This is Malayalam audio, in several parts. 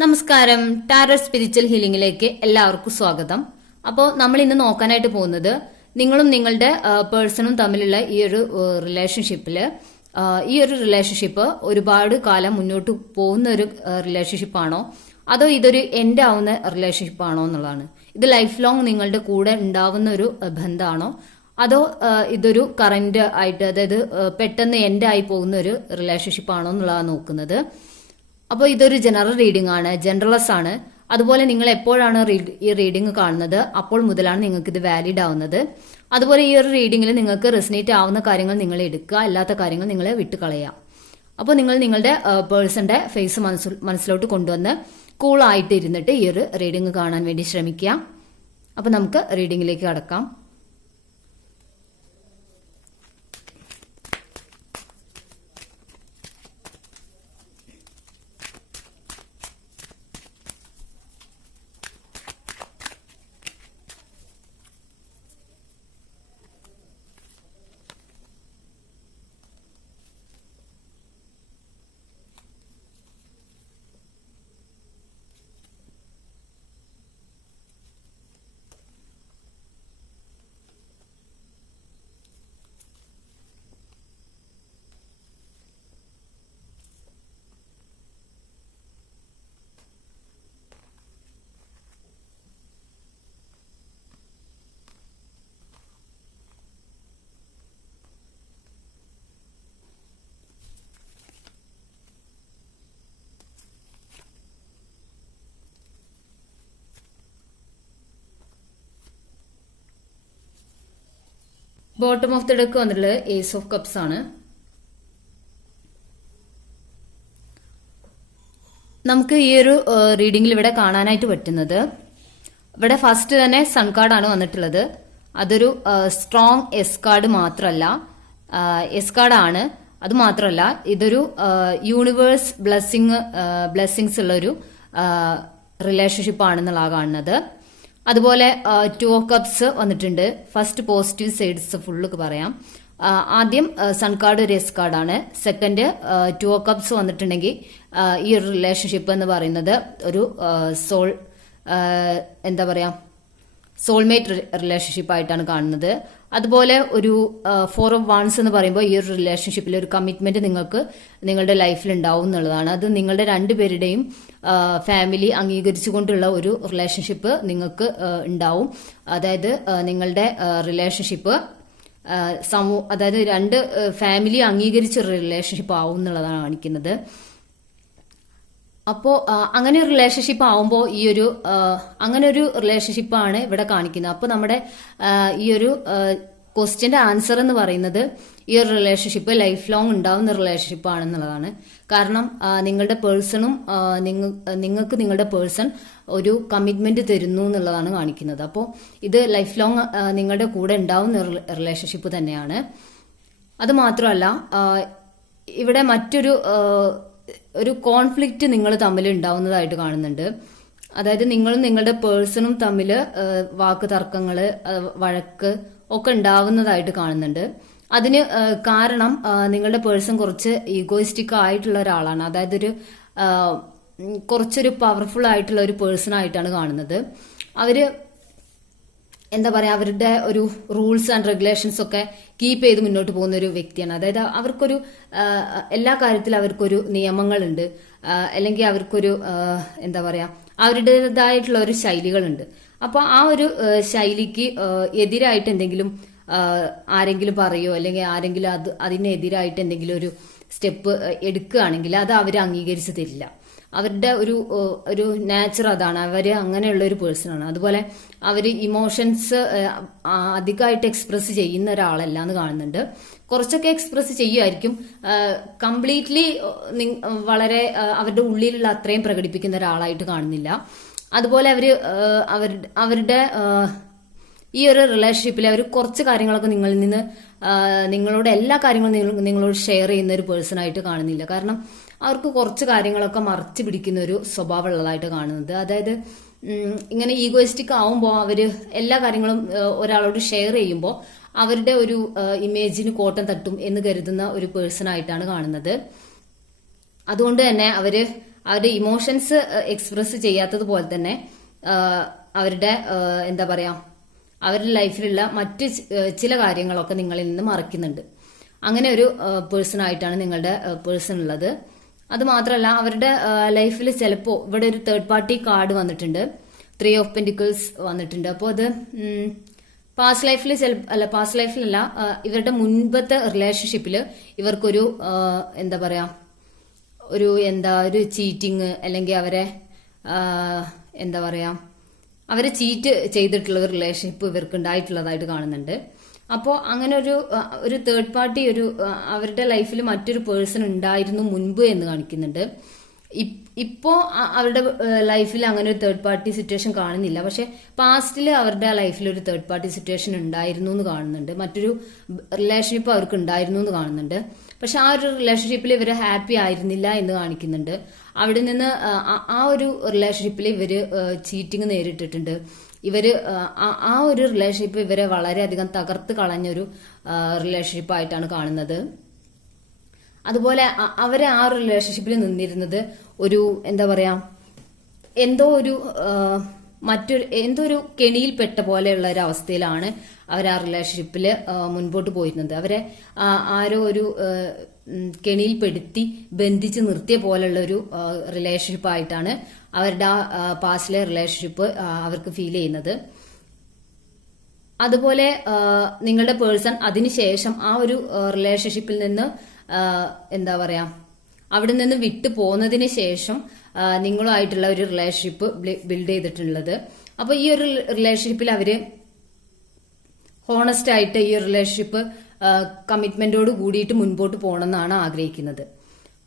നമസ്കാരം. ടാരോ സ്പിരിച്വൽ ഹീലിംഗിലേക്ക് എല്ലാവർക്കും സ്വാഗതം. അപ്പോൾ നമ്മൾ ഇന്ന് നോക്കാനായിട്ട് പോകുന്നത് നിങ്ങളും നിങ്ങളുടെ പേഴ്സണും തമ്മിലുള്ള ഈ ഒരു റിലേഷൻഷിപ്പ് ഒരുപാട് കാലം മുന്നോട്ട് പോകുന്ന ഒരു റിലേഷൻഷിപ്പാണോ അതോ ഇതൊരു എൻഡ് ആവുന്ന റിലേഷൻഷിപ്പ് ആണോ എന്നുള്ളതാണ്. ഇത് ലൈഫ് ലോങ് നിങ്ങളുടെ കൂടെ ഉണ്ടാവുന്ന ഒരു ബന്ധമാണോ അതോ ഇതൊരു കറന്റ് ആയിട്ട്, അതായത് പെട്ടെന്ന് എൻഡ് ആയി പോകുന്ന ഒരു റിലേഷൻഷിപ്പ് ആണോ എന്നുള്ളതാണ് നോക്കുന്നത്. അപ്പോൾ ഇതൊരു ജനറൽ റീഡിംഗ് ആണ്, ജനറലസ് ആണ്. അതുപോലെ നിങ്ങൾ എപ്പോഴാണ് ഈ റീഡിംഗ് കാണുന്നത് അപ്പോൾ മുതലാണ് നിങ്ങൾക്ക് ഇത് വാലിഡ് ആവുന്നത്. അതുപോലെ ഈ ഒരു റീഡിംഗിൽ നിങ്ങൾക്ക് റെസിനേറ്റ് ആവുന്ന കാര്യങ്ങൾ നിങ്ങൾ എടുക്കുക, അല്ലാത്ത കാര്യങ്ങൾ നിങ്ങൾ വിട്ടുകളയാം. അപ്പോൾ നിങ്ങൾ നിങ്ങളുടെ പേഴ്സന്റെ ഫേസ് മനസ്സിലോട്ട് കൊണ്ടുവന്ന് കൂളായിട്ട് ഇരുന്നിട്ട് ഈ ഒരു റീഡിംഗ് കാണാൻ വേണ്ടി ശ്രമിക്കുക. അപ്പോൾ നമുക്ക് റീഡിംഗിലേക്ക് കടക്കാം. ബോട്ടം ഓഫ് ദി ഡെക്ക് വന്നിട്ടുള്ളത് ഏസ് ഓഫ് കപ്സ് ആണ്. നമുക്ക് ഈ ഒരു റീഡിംഗിൽ ഇവിടെ കാണാനായിട്ട് പറ്റുന്നത്, ഇവിടെ ഫസ്റ്റ് തന്നെ സൺ കാർഡാണ് വന്നിട്ടുള്ളത്. അതൊരു സ്ട്രോങ് എസ് കാർഡ് മാത്രമല്ല, എസ് കാർഡാണ്. അത് മാത്രമല്ല ഇതൊരു യൂണിവേഴ്സ് ബ്ലെസ്സിങ്സ് ഉള്ള ഒരു റിലേഷൻഷിപ്പ് ആണെന്നുള്ള കാണുന്നത്. അതുപോലെ 2 ഓഫ് കപ്സ് വന്നിട്ടുണ്ട്. ഫസ്റ്റ് പോസിറ്റീവ് സൈഡ്സ് ഫുള്ള് പറയാം. ആദ്യം സൺ കാർഡ് ഒരു എസ് കാർഡാണ്. സെക്കൻഡ് 2 ഓഫ് കപ്സ് വന്നിട്ടുണ്ടെങ്കിൽ ഈ ഒരു റിലേഷൻഷിപ്പ് എന്ന് പറയുന്നത് ഒരു സോൾമേറ്റ് റിലേഷൻഷിപ്പ് ആയിട്ടാണ് കാണുന്നത്. അതുപോലെ ഒരു 4 ഓഫ് വാൺസ് എന്ന് പറയുമ്പോൾ ഈ ഒരു റിലേഷൻഷിപ്പിൽ ഒരു കമ്മിറ്റ്മെന്റ് നിങ്ങൾക്ക് നിങ്ങളുടെ ലൈഫിൽ ഉണ്ടാവും എന്നുള്ളതാണ്. അത് നിങ്ങളുടെ രണ്ടുപേരുടെയും ഫാമിലി അംഗീകരിച്ചുകൊണ്ടുള്ള ഒരു റിലേഷൻഷിപ്പ് നിങ്ങൾക്ക് ഉണ്ടാവും. അതായത് നിങ്ങളുടെ റിലേഷൻഷിപ്പ് അതായത് രണ്ട് ഫാമിലി അംഗീകരിച്ച റിലേഷൻഷിപ്പ് ആവും എന്നുള്ളതാണ് കാണിക്കുന്നത്. അപ്പോൾ അങ്ങനെ ഒരു റിലേഷൻഷിപ്പ് ആവുമ്പോൾ അങ്ങനെ ഒരു റിലേഷൻഷിപ്പാണ് ഇവിടെ കാണിക്കുന്നത്. അപ്പോൾ നമ്മുടെ ഈ ഒരു ക്വസ്റ്റ്യന്റെ ആൻസർ എന്ന് പറയുന്നത് ഈ ഒരു റിലേഷൻഷിപ്പ് ലൈഫ് ലോങ് ഉണ്ടാവുന്ന റിലേഷൻഷിപ്പ് ആണെന്നുള്ളതാണ്. കാരണം നിങ്ങളുടെ പേഴ്സണും നിങ്ങൾക്ക് നിങ്ങളുടെ പേഴ്സൺ ഒരു കമ്മിറ്റ്മെന്റ് തരുന്നു എന്നുള്ളതാണ് കാണിക്കുന്നത്. അപ്പോൾ ഇത് ലൈഫ് ലോങ് നിങ്ങളുടെ കൂടെ ഉണ്ടാവുന്ന റിലേഷൻഷിപ്പ് തന്നെയാണ്. അത് മാത്രമല്ല ഇവിടെ മറ്റൊരു കോൺഫ്ലിക്റ്റ് നിങ്ങൾ തമ്മിൽ ഉണ്ടാവുന്നതായിട്ട് കാണുന്നുണ്ട്. അതായത് നിങ്ങളും നിങ്ങളുടെ പേഴ്സണും തമ്മിൽ വാക്ക് തർക്കങ്ങള്, വഴക്ക് ഒക്കെ ഉണ്ടാവുന്നതായിട്ട് കാണുന്നുണ്ട്. അതിന് കാരണം നിങ്ങളുടെ പേഴ്സൺ കുറച്ച് ഈഗോയിസ്റ്റിക് ആയിട്ടുള്ള ഒരാളാണ്. അതായത് കുറച്ചൊരു പവർഫുൾ ആയിട്ടുള്ള ഒരു പേഴ്സൺ ആയിട്ടാണ് കാണുന്നത്. അവര് അവരുടെ ഒരു റൂൾസ് ആൻഡ് റെഗുലേഷൻസ് ഒക്കെ കീപ്പ് ചെയ്ത് മുന്നോട്ട് പോകുന്ന ഒരു വ്യക്തിയാണ്. അതായത് അവർക്കൊരു എല്ലാ കാര്യത്തിലും അവർക്കൊരു നിയമങ്ങളുണ്ട്, അല്ലെങ്കിൽ അവർക്കൊരു അവരുടേതായിട്ടുള്ള ഒരു ശൈലികളുണ്ട്. അപ്പോൾ ആ ഒരു ശൈലിക്ക് എതിരായിട്ട് എന്തെങ്കിലും ആരെങ്കിലും പറയോ അല്ലെങ്കിൽ ആരെങ്കിലും അതിനെതിരായിട്ട് എന്തെങ്കിലും ഒരു സ്റ്റെപ്പ് എടുക്കുകയാണെങ്കിൽ അത് അവർ അംഗീകരിച്ച് തരില്ല. അവരുടെ ഒരു നേച്ചർ അതാണ്. അവര് അങ്ങനെയുള്ള ഒരു പേഴ്സണാണ്. അതുപോലെ അവര് ഇമോഷൻസ് അധികമായിട്ട് എക്സ്പ്രസ് ചെയ്യുന്ന ഒരാളല്ല എന്ന് കാണുന്നുണ്ട്. കുറച്ചൊക്കെ എക്സ്പ്രസ് ചെയ്യുമായിരിക്കും. കംപ്ലീറ്റ്ലി വളരെ അവരുടെ ഉള്ളിലുള്ള അത്രയും പ്രകടിപ്പിക്കുന്ന ഒരാളായിട്ട് കാണുന്നില്ല. അതുപോലെ അവരുടെ ഈ ഒരു റിലേഷൻഷിപ്പിൽ അവർ കുറച്ച് കാര്യങ്ങളൊക്കെ നിങ്ങളിൽ നിന്ന് നിങ്ങളോട് എല്ലാ കാര്യങ്ങളും നിങ്ങളോട് ഷെയർ ചെയ്യുന്ന ഒരു പേഴ്സൺ ആയിട്ട് കാണുന്നില്ല. കാരണം അവർക്ക് കുറച്ച് കാര്യങ്ങളൊക്കെ മറച്ചു പിടിക്കുന്ന ഒരു സ്വഭാവമുള്ളതായിട്ട് കാണുന്നത്. അതായത് ഇങ്ങനെ ഈഗോയിസ്റ്റിക് ആവുമ്പോൾ അവര് എല്ലാ കാര്യങ്ങളും ഒരാളോട് ഷെയർ ചെയ്യുമ്പോൾ അവരുടെ ഒരു ഇമേജിന് കോട്ടം തട്ടും എന്ന് കരുതുന്ന ഒരു പേഴ്സൺ ആയിട്ടാണ് കാണുന്നത്. അതുകൊണ്ട് തന്നെ അവര് അവരുടെ ഇമോഷൻസ് എക്സ്പ്രസ് ചെയ്യാത്തതുപോലെ തന്നെ അവരുടെ എന്താ പറയാ അവരുടെ ലൈഫിലുള്ള മറ്റ് ചില കാര്യങ്ങളൊക്കെ നിങ്ങളിൽ നിന്ന് മറയ്ക്കുന്നുണ്ട്. അങ്ങനെ ഒരു പേഴ്സൺ ആയിട്ടാണ് നിങ്ങളുടെ പേഴ്സൺ ഉള്ളത്. അത് മാത്രമല്ല അവരുടെ ലൈഫിൽ ചിലപ്പോൾ ഇവിടെ ഒരു തേർഡ് പാർട്ടി കാർഡ് വന്നിട്ടുണ്ട്, 3 ഓഫ് പെന്റിക്കിൾസ് വന്നിട്ടുണ്ട്. അപ്പോൾ അത് പാസ്റ്റ് ലൈഫിലല്ല, ഇവരുടെ മുൻപത്തെ റിലേഷൻഷിപ്പിൽ ഇവർക്കൊരു എന്താ പറയാ ഒരു ചീറ്റിങ് അല്ലെങ്കിൽ അവരെ ചീറ്റ് ചെയ്തിട്ടുള്ള ഒരു റിലേഷൻഷിപ്പ് ഇവർക്ക് ഉണ്ടായിട്ടുള്ളതായിട്ട് കാണുന്നുണ്ട്. അപ്പോൾ അങ്ങനെ ഒരു തേർഡ് പാർട്ടി അവരുടെ ലൈഫിൽ മറ്റൊരു പേഴ്സൺ ഉണ്ടായിരുന്നു മുൻപ് എന്ന് കാണിക്കുന്നുണ്ട്. ഇപ്പോ അവരുടെ ലൈഫിൽ അങ്ങനെ ഒരു തേർഡ് പാർട്ടി സിറ്റുവേഷൻ കാണുന്നില്ല. പക്ഷെ പാസ്റ്റിൽ അവരുടെ ലൈഫിൽ ഒരു തേർഡ് പാർട്ടി സിറ്റുവേഷൻ ഉണ്ടായിരുന്നു എന്ന് കാണുന്നുണ്ട്. മറ്റൊരു റിലേഷൻഷിപ്പ് അവർക്ക് ഉണ്ടായിരുന്നു എന്ന് കാണുന്നുണ്ട്. പക്ഷെ ആ ഒരു റിലേഷൻഷിപ്പിൽ ഇവര് ഹാപ്പി ആയിരുന്നില്ല എന്ന് കാണിക്കുന്നുണ്ട്. അവിടെ നിന്ന് ആ ഒരു റിലേഷൻഷിപ്പിൽ ഇവര് ചീറ്റിംഗ് നേരിട്ടിട്ടുണ്ട്. ഇവര് ആ ഒരു റിലേഷൻഷിപ്പ് ഇവരെ വളരെയധികം തകർത്ത് കളഞ്ഞൊരു റിലേഷൻഷിപ്പ് ആയിട്ടാണ് കാണുന്നത്. അതുപോലെ അവരെ ആ റിലേഷൻഷിപ്പിൽ നിന്നിരുന്നത് എന്താ പറയാ എന്തോ ഒരു കെണിയിൽപ്പെട്ട പോലെയുള്ള ഒരു അവസ്ഥയിലാണ് അവർ ആ റിലേഷൻഷിപ്പിൽ മുൻപോട്ട് പോയിരുന്നത്. അവരെ ആരോ ഒരു കെണിയിൽപ്പെടുത്തി ബന്ധിച്ച് നിർത്തിയ പോലെയുള്ള ഒരു റിലേഷൻഷിപ്പ് ആയിട്ടാണ് അവരുടെ ആ പാസ്റ്റിലെ റിലേഷൻഷിപ്പ് അവർക്ക് ഫീൽ ചെയ്യുന്നത്. അതുപോലെ നിങ്ങളുടെ പേഴ്സൺ അതിനുശേഷം ആ ഒരു റിലേഷൻഷിപ്പിൽ നിന്ന് എന്താ പറയാ അവിടെ നിന്ന് വിട്ടു പോകുന്നതിന് ശേഷം നിങ്ങളുമായിട്ടുള്ള ഒരു റിലേഷൻഷിപ്പ് ബിൽഡ് ചെയ്തിട്ടുള്ളത്. അപ്പൊ ഈ ഒരു റിലേഷൻഷിപ്പിൽ അവര് ഹോണസ്റ്റ് ആയിട്ട് ഈ റിലേഷൻഷിപ്പ് കമ്മിറ്റ്മെന്റോട് കൂടിയിട്ട് മുൻപോട്ട് പോകണമെന്നാണ് ആഗ്രഹിക്കുന്നത്.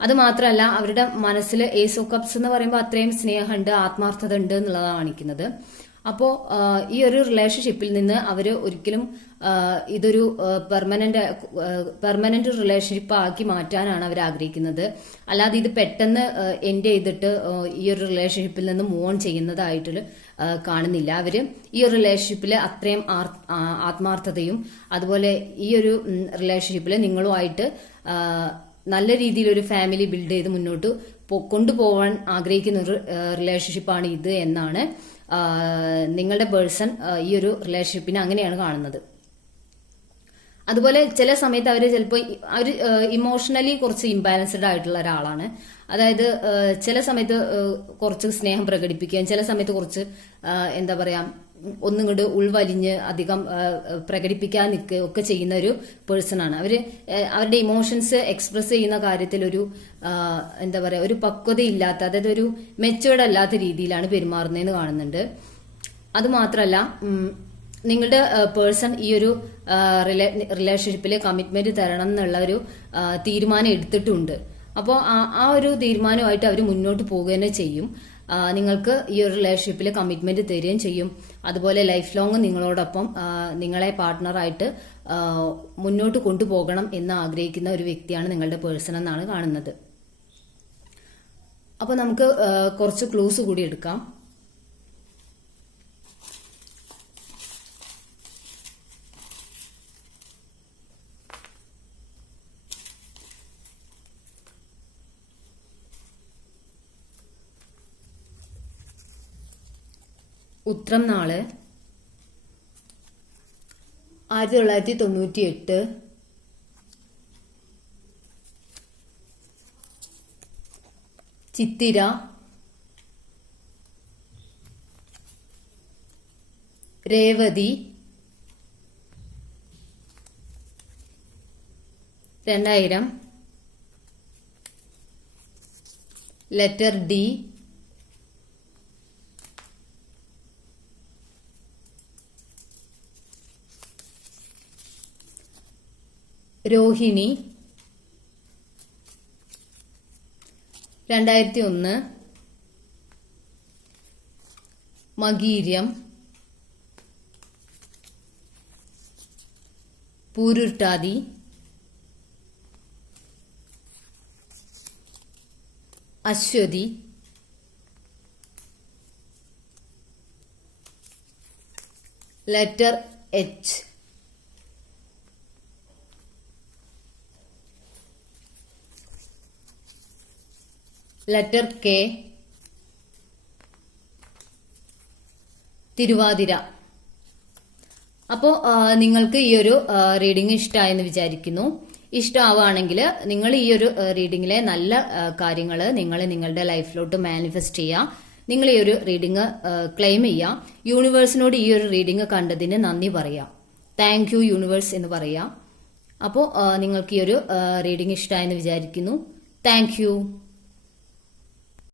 അത് മാത്രമല്ല അവരുടെ മനസ്സിൽ ഏസ് ഓഫ് കപ്സ് എന്ന് പറയുമ്പോൾ അത്രയും സ്നേഹമുണ്ട്, ആത്മാർത്ഥത ഉണ്ട് എന്നുള്ളതാണ് കാണിക്കുന്നത്. അപ്പോ ഈ ഒരു റിലേഷൻഷിപ്പിൽ നിന്ന് അവര് ഒരിക്കലും ഇതൊരു പെർമനന്റ് റിലേഷൻഷിപ്പ് ആക്കി മാറ്റാനാണ് അവർ ആഗ്രഹിക്കുന്നത്. അല്ലാതെ ഇത് പെട്ടെന്ന് എൻഡ് ചെയ്തിട്ട് ഈ ഒരു റിലേഷൻഷിപ്പിൽ നിന്ന് മൂവ് ഓൺ ചെയ്യുന്നതായിട്ട് കാണുന്നില്ല. അവര് ഈ ഒരു റിലേഷൻഷിപ്പിൽ അത്രയും ആത്മാർത്ഥതയും അതുപോലെ ഈ ഒരു റിലേഷൻഷിപ്പിൽ നിങ്ങളുമായിട്ട് നല്ല രീതിയിൽ ഒരു ഫാമിലി ബിൽഡ് ചെയ്ത് മുന്നോട്ട് കൊണ്ടുപോകാൻ ആഗ്രഹിക്കുന്ന ഒരു റിലേഷൻഷിപ്പാണ് ഇത് എന്നാണ് നിങ്ങളുടെ പേഴ്സൺ ഈ ഒരു റിലേഷൻഷിപ്പിനെ അങ്ങനെയാണ് കാണുന്നത്. അതുപോലെ ചില സമയത്ത് അവർ ചിലപ്പോൾ ഇമോഷണലി കുറച്ച് ഇംബാലൻസ്ഡ് ആയിട്ടുള്ള ഒരാളാണ്. അതായത് ചില സമയത്ത് കുറച്ച് സ്നേഹം പ്രകടിപ്പിക്കുകയും ചില സമയത്ത് കുറച്ച് എന്താ പറയാ ഒന്നിങ്ങോട്ട് ഉൾവലിഞ്ഞ് അധികം പ്രകടിപ്പിക്കാൻ നിൽക്കുക ഒക്കെ ചെയ്യുന്ന ഒരു പേഴ്സൺ ആണ്. അവരുടെ ഇമോഷൻസ് എക്സ്പ്രസ് ചെയ്യുന്ന കാര്യത്തിൽ എന്താ പറയാ ഒരു പക്വതയില്ലാത്ത, അതായത് ഒരു മെച്ചുവേർഡ് അല്ലാത്ത രീതിയിലാണ് പെരുമാറുന്നതെന്ന് കാണുന്നുണ്ട്. അതുമാത്രമല്ല നിങ്ങളുടെ പേഴ്സൺ ഈ ഒരു റിലേഷൻഷിപ്പിൽ കമ്മിറ്റ്മെന്റ് തരണം എന്നുള്ള ഒരു തീരുമാനം എടുത്തിട്ടുണ്ട്. അപ്പോൾ ആ ഒരു തീരുമാനമായിട്ട് അവർ മുന്നോട്ട് പോവുക തന്നെ ചെയ്യും. നിങ്ങൾക്ക് ഈ ഒരു റിലേഷൻഷിപ്പിൽ കമ്മിറ്റ്മെന്റ് തരികയും ചെയ്യും. അതുപോലെ ലൈഫ് ലോങ് നിങ്ങളോടൊപ്പം നിങ്ങളെ പാർട്ട്ണറായിട്ട് മുന്നോട്ട് കൊണ്ടുപോകണം എന്ന് ആഗ്രഹിക്കുന്ന ഒരു വ്യക്തിയാണ് നിങ്ങളുടെ പേഴ്സൺ എന്നാണ് കാണുന്നത്. അപ്പൊ നമുക്ക് കുറച്ച് ക്ലൂസ് കൂടി എടുക്കാം. ഉത്രം നാള് 1998, Chithira, Revathi, 2000, letter D, Rohini, 2001, Makeeryam, Pooruruttathi, Ashwathi, letter H. Letter K, Thiruvathira. അപ്പോൾ നിങ്ങൾക്ക് ഈ ഒരു റീഡിംഗ് ഇഷ്ടമായെന്ന് വിചാരിക്കുന്നു. ഇഷ്ടമാവുകയാണെങ്കിൽ നിങ്ങൾ ഈ ഒരു റീഡിങ്ങിലെ നല്ല കാര്യങ്ങൾ നിങ്ങൾ നിങ്ങളുടെ ലൈഫിലോട്ട് മാനിഫെസ്റ്റ് ചെയ്യുക. നിങ്ങൾ ഈ ഒരു റീഡിങ് ക്ലെയിം ചെയ്യുക. യൂണിവേഴ്സിനോട് ഈ ഒരു റീഡിങ് കണ്ടതിന് നന്ദി പറയാം. താങ്ക് യു യൂണിവേഴ്സ് എന്ന് പറയാം. അപ്പോൾ നിങ്ങൾക്ക് ഈ ഒരു റീഡിങ് ഇഷ്ടമായെന്ന് വിചാരിക്കുന്നു. Thank you.